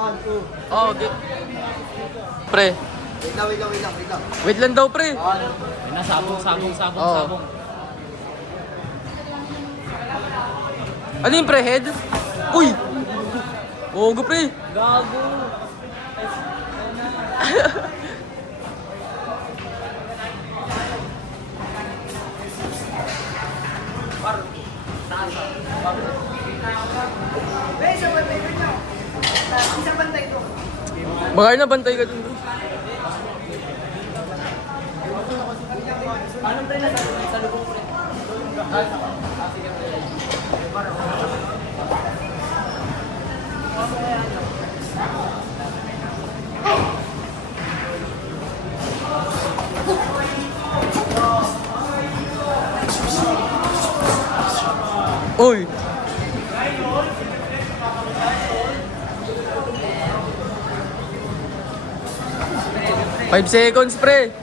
Oh, okay. Pre. Wait lang. Wait lang daw, pre. Sabong. Oo. Ano yung pre, head? Uy! Oo, pre. Gago. Baka na bantay ka dun. Anong pre na sa lubong pre? Uy! 5 seconds, pre.